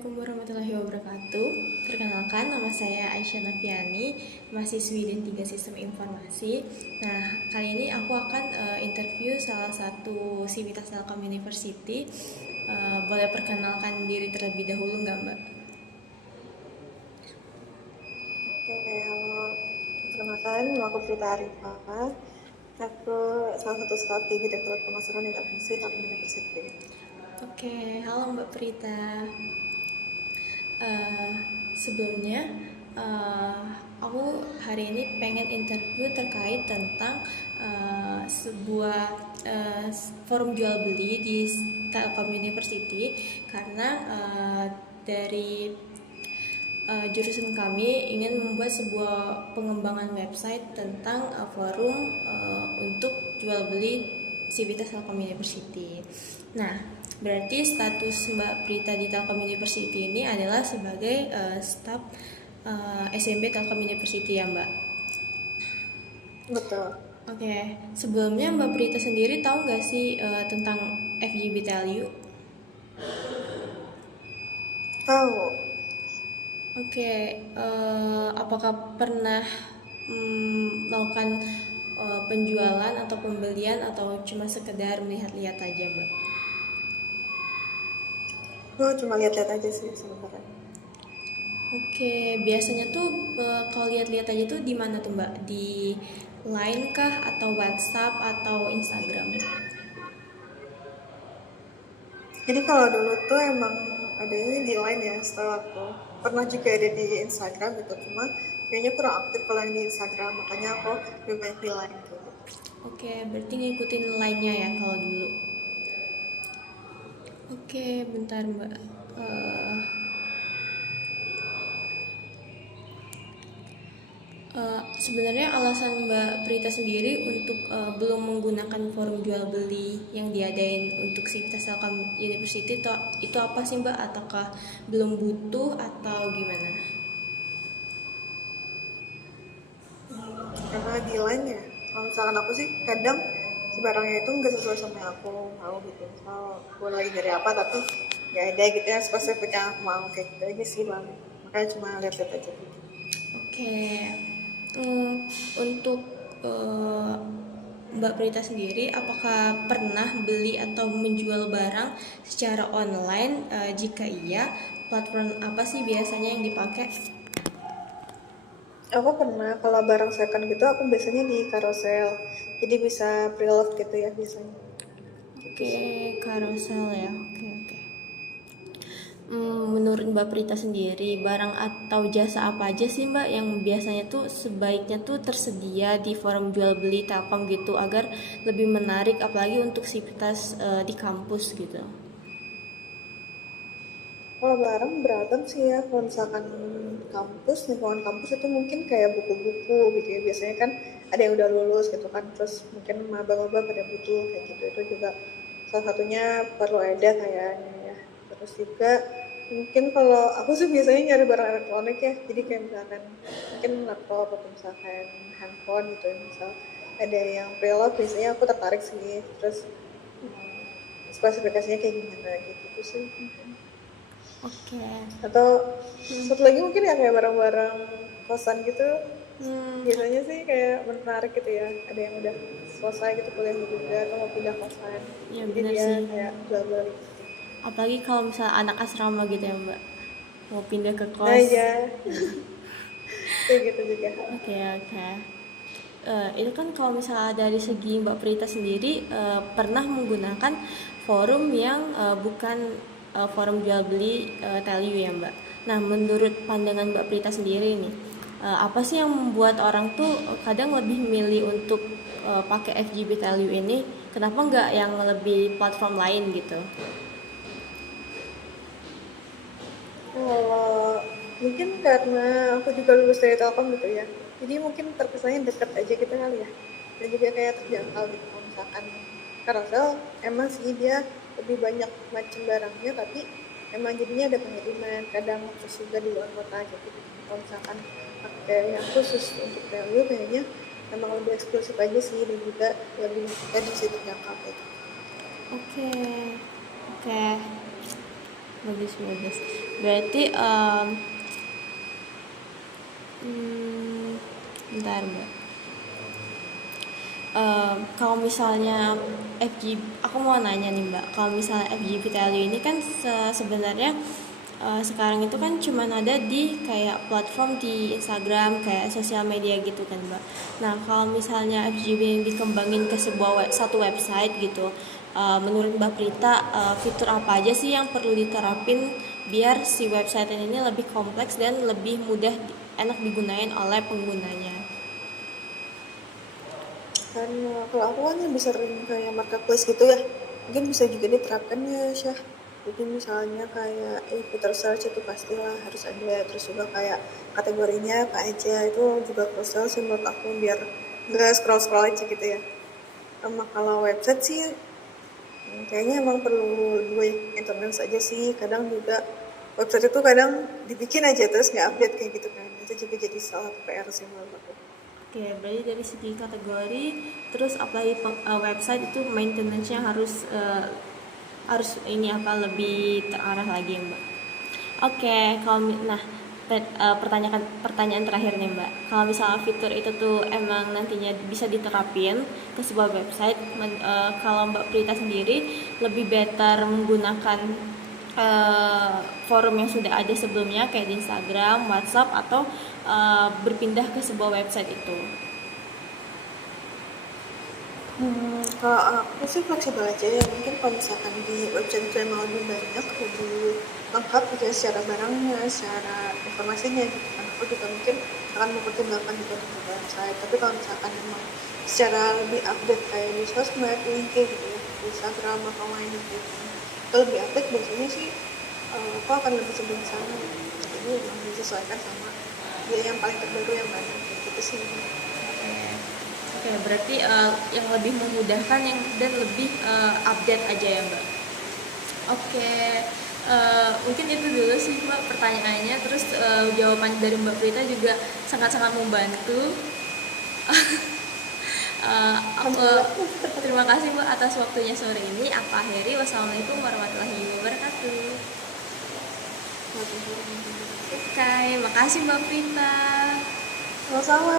Assalamualaikum warahmatullahi wabarakatuh. Perkenalkan, nama saya Aisyah Nafiani, mahasiswi D3 Sistem Informasi. Nah, kali ini aku akan interview salah satu Civitas Telkom University. Boleh perkenalkan diri terlebih dahulu nggak, Mbak? Oke, halo. Perkenalkan, nama aku Prita Arifah. Aku salah satu staf di Direktorat Pemasaran dan Administrasi Telkom University. Oke, halo Mbak Prita. Sebelumnya, uh, aku hari ini pengen interview terkait tentang sebuah forum jual beli di Telkom University karena dari jurusan kami ingin membuat sebuah pengembangan website tentang forum untuk jual beli Civitas Telkom University. Nah, berarti status Mbak Prita di Telkom University ini adalah sebagai staf SMB Telkom University ya, Mbak? Betul. Oke, sebelumnya Mbak Prita sendiri tahu nggak sih tentang FGB Value? Tahu. Oke, apakah pernah melakukan penjualan atau pembelian atau cuma sekedar melihat-lihat aja, Mbak? Gue cuma lihat-lihat aja sih sebenarnya. Oke, biasanya tuh kalau lihat-lihat aja tuh di mana tuh, Mbak? Di Line kah atau WhatsApp atau Instagram? Jadi kalau dulu tuh emang adanya di line ya, setahu aku. Pernah juga ada di Instagram gitu, cuma kayaknya kurang aktif kalau yang di Instagram, makanya aku lebih banyak di line gitu. Oke, berarti ngikutin line-nya ya kalau dulu. Oke, bentar, Mbak. Eh, Sebenarnya alasan Mbak Prita sendiri untuk belum menggunakan forum jual beli yang diadain untuk Civitas Telkom University itu apa sih, Mbak? Ataukah belum butuh atau gimana? Karena di line ya, kalau misalkan aku sih kadang si barangnya itu nggak sesuai sama yang aku mau gitu. Misal gue lagi dari apa tapi nggak ada gitu ya spesifik yang aku mau, kayak gitu aja sih bang. Makanya cuma lihat-lihat aja gitu. Oke. Untuk eh, Mbak Prita sendiri, apakah pernah beli atau menjual barang secara online? Jika iya, platform apa sih biasanya yang dipakai? Aku pernah kalau barang second gitu aku biasanya di carousel, jadi bisa pre-love gitu ya biasanya. Gitu Oke, sih. carousel ya. Oke, oke. Menurut Mbak Prita sendiri, barang atau jasa apa aja sih Mbak yang biasanya tuh sebaiknya tuh tersedia di forum jual beli Telkom gitu agar lebih menarik apalagi untuk sivitas di kampus gitu. Kalau barang beragam sih ya, kalau misalkan kampus, lingkungan kampus itu mungkin kayak buku-buku gitu ya. Biasanya kan ada yang udah lulus gitu kan, terus mungkin maba-maba pada butuh kayak gitu. Itu juga salah satunya perlu ada kayaknya ya. Terus juga mungkin kalau aku sih biasanya nyari barang elektronik ya. Jadi kayak misalkan mungkin laptop atau misalkan handphone gitu ya. Misal ada yang pre-love biasanya aku tertarik sih. Terus spesifikasinya kayak gimana gitu sih. Oke. Atau satu lagi mungkin ya kayak barang-barang kosan gitu, Hmm, biasanya sih kayak menarik gitu ya, ada yang udah selesai gitu kuliahnya juga atau mau pindah kosan, ya jadi benar dia sih. kayak jual-jual gitu. Apalagi kalau misalnya anak asrama gitu ya Mbak, mau pindah ke Nah kos. ya, kayak gitu juga. Oke, oke. Itu kan kalau misalnya dari segi Mbak Prita sendiri pernah menggunakan forum yang bukan forum jual beli Teliu ya Mbak. Nah, menurut pandangan Mbak Prita sendiri nih, apa sih yang membuat orang tuh kadang lebih milih untuk pakai FGB Teliu ini? Kenapa nggak yang lebih platform lain gitu? Kalau mungkin karena aku juga lulus dari Telkom gitu ya, jadi mungkin terkesannya deket aja gitu kali ya, dan juga kayak terjangkau gitu. Kalau misalkan carousel emang sih dia lebih banyak macam barangnya, tapi emang jadinya ada pengiriman kadang terus juga di luar kota aja gitu. Kalau misalkan pakai yang khusus untuk value kayaknya emang lebih eksklusif aja sih, dan juga lebih tadi sih terjangkau kayak gitu. Oke, oke, bagus bagus. Berarti bentar Mbak. Kalau misalnya aku mau nanya nih Mbak, kalau misalnya FGV Value ini kan sebenarnya sekarang itu kan cuma ada di kayak platform di Instagram kayak sosial media gitu kan Mbak. Nah kalau misalnya FGV yang dikembangin ke satu website gitu, menurut Mbak Prita fitur apa aja sih yang perlu diterapin biar si website ini lebih kompleks dan lebih mudah enak digunain oleh penggunanya? Kan kalau aku kan lebih sering kayak marketplace gitu ya, mungkin bisa juga diterapkan ya Syah. Jadi misalnya kayak fitur search itu pastilah harus ada, terus juga kayak kategorinya apa aja itu juga crucial sih menurut aku biar nggak scroll aja gitu ya. Sama kalau website sih kayaknya emang perlu dua maintenance aja sih. Kadang juga website itu kadang dibikin aja terus nggak update kayak gitu kan, itu juga jadi salah satu PR sih menurut aku. Oke, berarti dari segi kategori, terus apalagi website itu maintenance-nya harus ini apa lebih terarah lagi ya, Mbak. Oke, pertanyaan terakhir nih Mbak. Kalau misalnya fitur itu tuh emang nantinya bisa diterapin ke sebuah website, kalau Mbak Prita sendiri lebih better menggunakan forum yang sudah ada sebelumnya kayak di Instagram, WhatsApp atau berpindah ke sebuah website itu? Kalau aku sih fleksibel aja ya, mungkin kalau misalkan di website itu emang lebih banyak, lebih lengkap gitu ya secara barangnya, secara informasinya gitu kan, aku juga mungkin akan mempertimbangkan itu di website. Tapi kalau misalkan emang secara lebih update kayak di sosmed, di IG gitu ya, di Instagram atau lain gitu kan, itu lebih update biasanya sih aku akan lebih cenderung ke sana. Jadi emang disesuaikan sama dia yang paling terbaru yang mana gitu sih. Oke, berarti yang lebih memudahkan dan lebih update aja ya Mbak. Oke, mungkin itu dulu sih Mbak pertanyaannya. Terus jawaban dari Mbak Prita juga sangat-sangat membantu. Terima kasih Mbak atas waktunya sore ini. Aku akhiri. Wassalamualaikum warahmatullahi wabarakatuh. Oke, makasih Mbak Prita. Sama-sama.